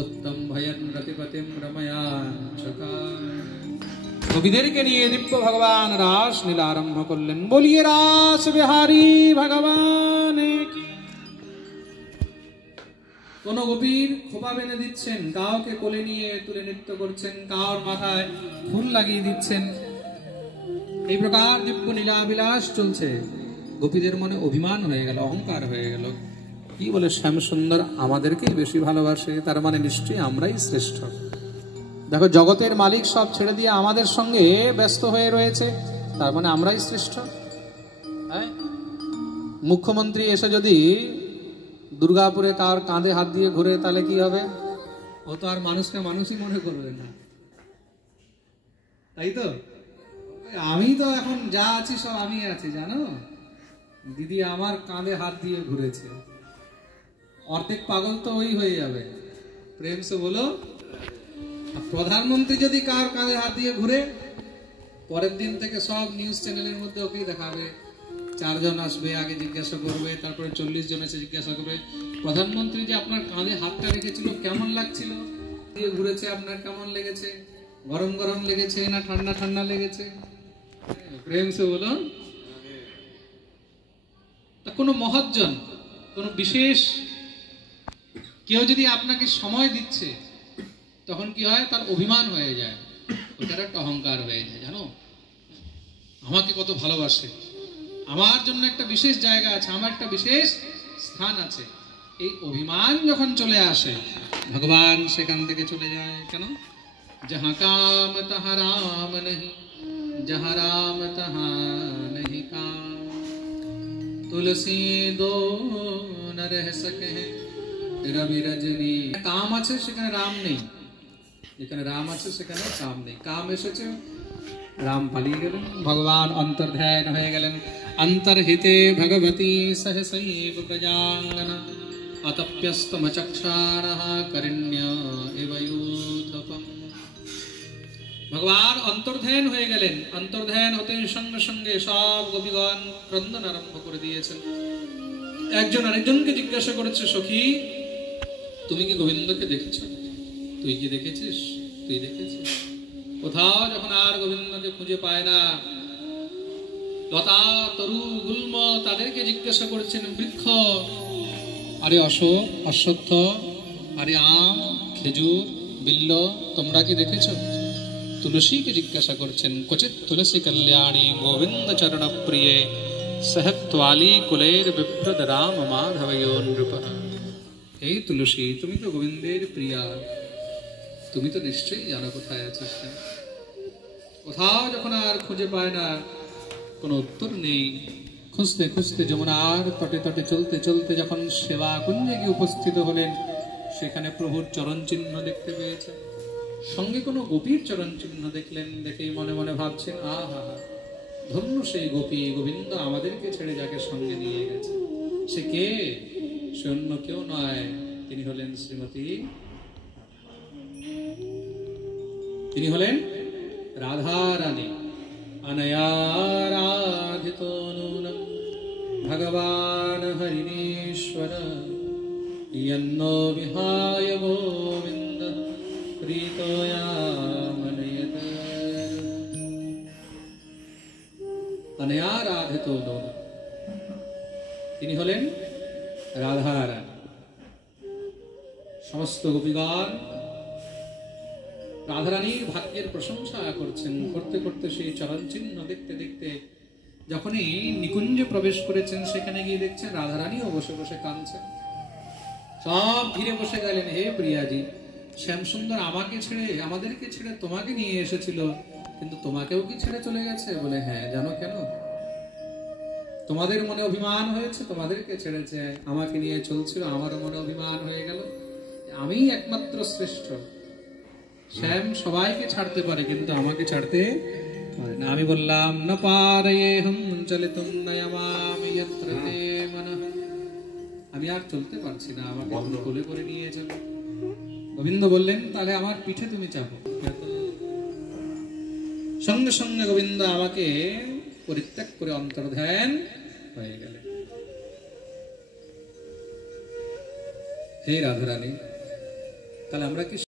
उत्तम भयन रतिपतिम रमयान चकार। गोपीদেরকে নিয়ে দিব্য ভগবান রাস লীলা আরম্ভ করলেন। বলিয়ে রাস বিহারী ভগবান কি। কোন গোপীর খোপা বেঁধে দিচ্ছেন, কাউকে কোলে নিয়ে তুলে নৃত্য করছেন, কাউর মাথায় ফুল লাগিয়ে দিচ্ছেন। এই প্রকার দিব্য লীলা বিলাস চলছে। গোপীদের মনে অভিমান হয়ে গেল, অহংকার হয়ে গেল। কি বলে শ্যাম সুন্দর আমাদেরকেই বেশি ভালোবাসে, তার মানে নিশ্চয়ই আমরাই শ্রেষ্ঠ। দেখো, জগতের মালিক সব ছেড়ে দিয়ে আমাদের সঙ্গে ব্যস্ত হয়ে রয়েছে, তার মানে আমরাই শ্রেষ্ঠ। হ্যাঁ, মুখ্যমন্ত্রী এসে যদি দুর্গাপুরে কার কাঁধে হাত দিয়ে ঘুরে, তাহলে কি হবে? ও তো আর মানুষকে মানুষই মনে করবে না, তাই তো? আমি তো এখন যা আছি সব আমি আছি, জানো দিদি, আমার কাঁধে হাত দিয়ে ঘুরেছে। অর্ধেক পাগল তো ওই হয়ে যাবে। প্রেম সে বলো। প্রধানমন্ত্রী যদি কার কাঁধে হাত দিয়ে ঘুরে, পরের দিন থেকে সব নিউজ চ্যানেলের মধ্যে ওকেই দেখাবে। 4 জন আসবে, আগে জিজ্ঞাসা করবে, তারপরে 40 জন এসে জিজ্ঞাসা করবে, প্রধানমন্ত্রী যে আপনার কাঁধে হাতটা রেখেছিল কেমন লাগছিল, দিয়ে ঘুরেছে, আপনার কেমন লেগেছে? গরম গরম লেগেছে না ঠান্ডা ঠান্ডা লেগেছে? প্রেম সে বলো। কোনো মহৎজন, কোনো বিশেষ কেউ যদি আপনাকে সময় দিচ্ছে, তখন কি হয়? তার অভিমান হয়ে যায়, ওটার একটা অহংকার হয়ে যায়। জানো, আমাকে কত ভালোবাসে, আমার জন্য একটা বিশেষ জায়গা আছে, আমার একটা বিশেষ স্থান আছে। এই অভিমান যখন চলে আসে, ভগবান সেখান থেকে চলে যায়। কেন? যাহা কাম তাহা রাম নেহি, যাহা রাম তাহা নেহি কাম, তুলসী দো ন রহ সকে রবি রজনী। কাম আছে সেখানে রাম নেই, যেখানে রাম আছে সেখানে কাম নেই। কাম এসেছে, রাম পালিয়ে গেলেন, ভগবান অন্তর্ধ্যান হয়ে গেলেন। অন্তর্হিতে ভগবতী সহসৈব গজাঙ্গনা অতপ্যস্তম চক্ষারঃ করিণ্য ইব য়ূথপম। ভগবান অন্তর্ধ্যান হয়ে গেলেন। অন্তর্ধ্যান হতে সঙ্গে সঙ্গে সব গোপীগণ ক্রন্দন আরম্ভ করে দিয়েছেন। একজন আরেকজনকে জিজ্ঞাসা করেছে, সখী তুমি কি গোবিন্দকে দেখেছ? তুই কি দেখেছিস? তুই দেখেছিস? কোথাও যখন আর গোবিন্দকে খুঁজে পায় না, লতা তরু গুল্ম তাদেরকে জিজ্ঞাসা করছেন, বৃক্ষ, আরে অশোক, অশ্বত্থ, আরে আম, খেজুর, বিল্ল, তোমরা কি দেখেছ? তুলসীকে জিজ্ঞাসা করছেন, ক্বচিৎ তুলসী কল্যাণী গোবিন্দ চরণ প্রিয়ে সহত্বালী কুলের বিপ্রদ রাম মাধবয়ো নৃপঃ। এই তুলসী, তুমি তো গোবিন্দের প্রিয়া, তুমি তো নিশ্চয়ই জানো কোথায় আছিস। কোথাও যখন আর খুঁজে পায় না, কোনো উত্তর নেই, খুঁজতে খুঁজতে যমুনার তটে তটে চলতে চলতে যখন সেবা কুঞ্জে গিয়ে উপস্থিত হলেন, সেখানে প্রভুর চরণ চিহ্ন দেখতে পেয়েছেন। সঙ্গে কোনো গোপীর চরণ চিহ্ন দেখলেন। দেখেই মনে মনে ভাবছেন, আহা, ধন্য সেই গোপী, গোবিন্দ আমাদেরকে ছেড়ে যাকে সঙ্গে নিয়ে গেছে। সে কে? সে অন্য কেউ নয়, তিনি হলেন শ্রীমতী, তিনি হলেন রাধা রানী। অনয়া রাধিতো নূনম ভগবান হরিণীশ্বর ইয়ন্নো বিহায় গোবিন্দ প্রীতয়ামনয়ত। অনয়া রাধিতো নূনম, তিনি হলেন রাধা রানী। সমস্ত গোপীগণ রাধারানীর ভাগ্যের প্রশংসা করছেন। করতে করতে সেই চরণ চিহ্ন দেখতে দেখতে যখনই নিকুঞ্জে প্রবেশ করেছেন, সেখানে গিয়ে দেখছেন রাধারানীও বসে বসে কাঁদছেন। সব ঘিরে বসে গেলেন। হে প্রিয়াজি, শ্যামসুন্দর আমাকে ছেড়ে, আমাদেরকে ছেড়ে তোমাকে নিয়ে এসেছিল, কিন্তু তোমাকেও কি ছেড়ে চলে গেছে? বলে হ্যাঁ। জানো কেন? তোমাদের মনে অভিমান হয়েছে, তোমাদেরকে ছেড়েছে, আমাকে নিয়ে চলছিল, আমারও মনে অভিমান হয়ে গেল, আমি একমাত্র শ্রেষ্ঠ। শ্যাম সবাইকে ছাড়তে পারে, কিন্তু আমাকে ছাড়তে পারে না। আমি বললাম, ন পারয়েহম চলিতুম নয়ামামি যত্র তে মনঃ, আমি আর চলতে পারছি না, আমাকে কোলে করে নিয়ে চলো। গোবিন্দ বললেন, তাহলে আমার পিঠে তুমি চাপো। সঙ্গে সঙ্গে গোবিন্দ আমাকে পরিত্যাগ করে অন্তর্ধান হয়ে গেলেন। হে রাধারানী, তাহলে আমরা কি